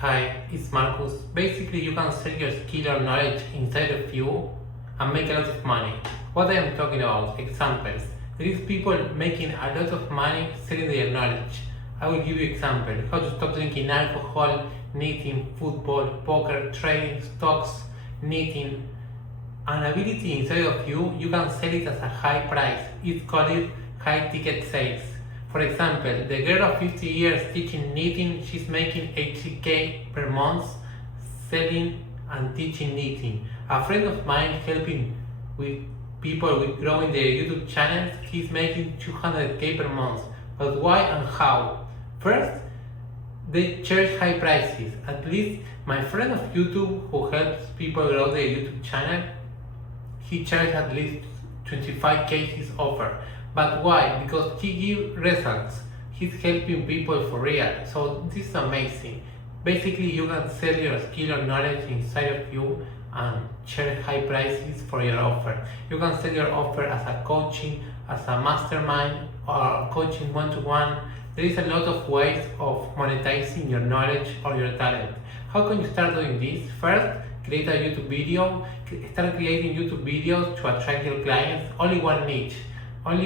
Hi, it's Marcus. Basically, you can sell your skill or knowledge inside of you and make a lot of money. What I am talking about, examples. There is people making a lot of money selling their knowledge. I will give you example. How to stop drinking alcohol, knitting, football, poker, trading, stocks, knitting. An ability inside of you, you can sell it as a high price. It's called high ticket sales. For example, the girl of 50 years teaching knitting, she's making 80k per month selling and teaching knitting. A friend of mine helping with people with growing their YouTube channels, he's making 200k per month. But why and how? First, they charge high prices. At least my friend of YouTube who helps people grow their YouTube channel, he charged at least 25k his offer. But why? Because he gives results. He's helping people for real. So this is amazing. Basically, you can sell your skill or knowledge inside of you and charge high prices for your offer. You can sell your offer as a coaching, as a mastermind, or coaching one-to-one. There is a lot of ways of monetizing your knowledge or your talent. How can you start doing this? First, create a YouTube video. Start creating YouTube videos to attract your clients. Only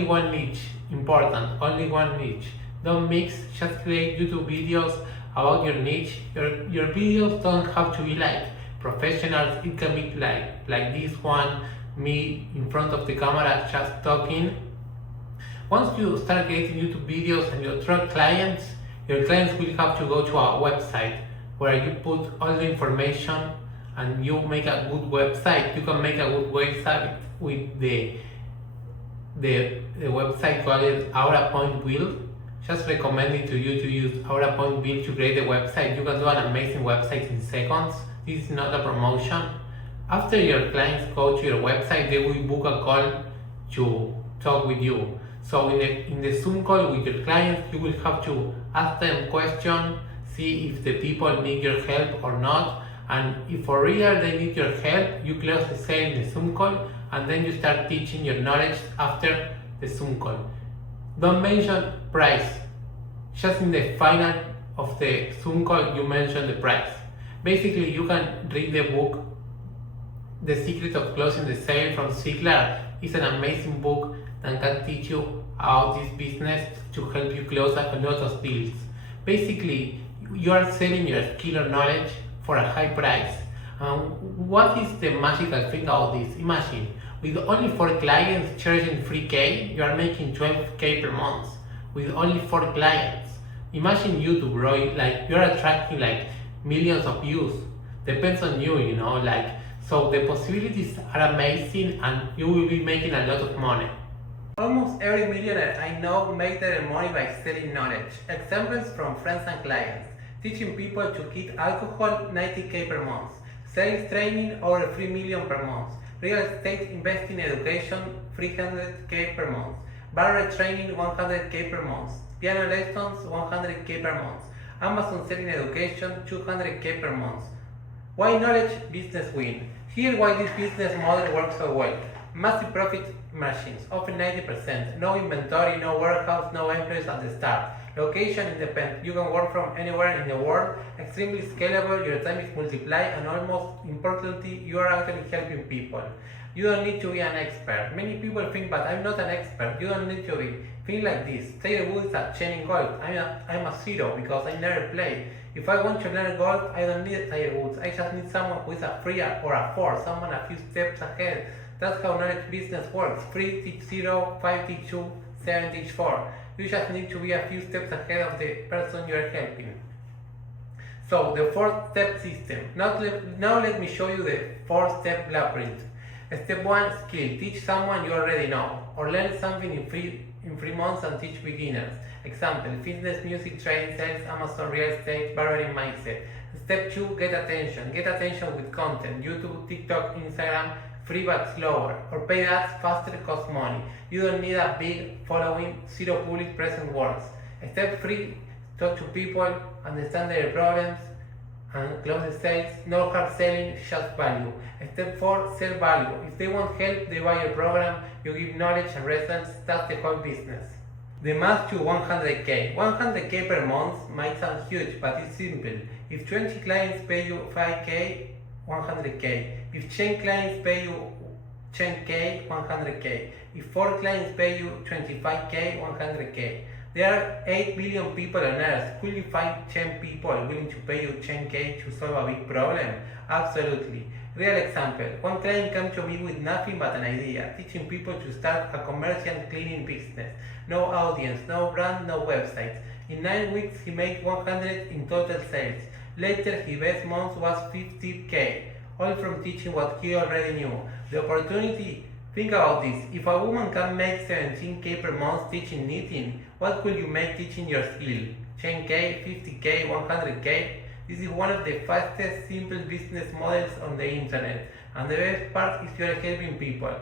one niche, important, only one niche. Don't mix, just create YouTube videos about your niche. Your videos don't have to be like professionals, it can be like this one, me in front of the camera just talking. Once you start creating YouTube videos and you attract clients, your clients will have to go to a website where you put all the information and you make a good website. You can make a good website with the website called Aura Point Build. Just recommending to you to use Aura Point Build to create a website. You can do an amazing website in seconds. This is not a promotion. After your clients go to your website, they will book a call to talk with you. So in the Zoom call with your clients, you will have to ask them questions, see if the people need your help or not, and if for real they need your help, you close the sale in the Zoom call, and then you start teaching your knowledge after the Zoom call. Don't mention price. Just in the final of the Zoom call, you mention the price. Basically, you can read the book, The Secret of Closing the Sale from Ziegler. It's an amazing book that can teach you about this business to help you close a lot of deals. Basically, you are selling your skill or knowledge for a high price. What is the magical thing about this? Imagine, with only 4 clients charging 3k, you are making 12k per month. With only 4 clients. Imagine YouTube, bro, like you're attracting like millions of views. Depends on you, so the possibilities are amazing and you will be making a lot of money. Almost every millionaire I know make their money by selling knowledge. Examples from friends and clients. Teaching people to quit alcohol, 90k per month. Sales training, over 3 million per month. Real estate investing education, 300k per month. Barber training, 100k per month. Piano lessons, 100k per month. Amazon selling education, 200k per month. Why knowledge business win? Here why this business model works so well. Massive profit margins, often 90%. No inventory, no warehouse, no employees at the start. Location independent. You can work from anywhere in the world. Extremely scalable, your time is multiplied, and almost importantly, you are actually helping people. You don't need to be an expert. Many people think, but I'm not an expert. You don't need to be. Think like this. Tiger Woods at chaining golf. I'm a 0 because I never played. If I want to learn golf, I don't need Tiger Woods. I just need someone who is a 3 or a 4, someone a few steps ahead. That's how knowledge business works. 3 teach 0, 5 teach 2, 7 teach 4. You just need to be a few steps ahead of the person you are helping. So the 4-step system. Now let me show you the 4-step blueprint. Step 1, skill. Teach someone you already know, or learn something in 3 months and teach beginners. Example, fitness, music, trading, sales, Amazon, real estate, barbering mindset. Step 2, get attention. Get attention with content. YouTube, TikTok, Instagram, free but slower, or paid ads faster cost money. You don't need a big following, 0 public present words. Step 3, talk to people, understand their problems, and close the sales. No hard selling, just value. Step 4, sell value. If they want help, they buy your program, you give knowledge and results, that's the whole business. The math to 100k. 100k per month might sound huge, but it's simple. If 20 clients pay you 5K, 100K. If 10 clients pay you 10K, 100K. If 4 clients pay you 25K, 100K. There are 8 billion people on Earth. Could you find 10 people willing to pay you 10K to solve a big problem? Absolutely. Real example. One client came to me with nothing but an idea, teaching people to start a commercial cleaning business. No audience, no brand, no website. In 9 weeks, he made 100 in total sales. Later, his best month was 50K, all from teaching what he already knew. The opportunity. Think about this. If a woman can make 17K per month teaching knitting, what could you make teaching your skill? 10K, 50K, 100K? This is one of the fastest, simple business models on the internet. And the best part is you're helping people.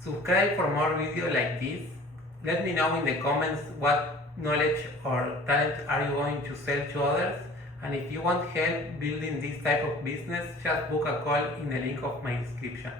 Subscribe for more videos like this. Let me know in the comments what knowledge or talent are you going to sell to others. And if you want help building this type of business, just book a call in the link of my description.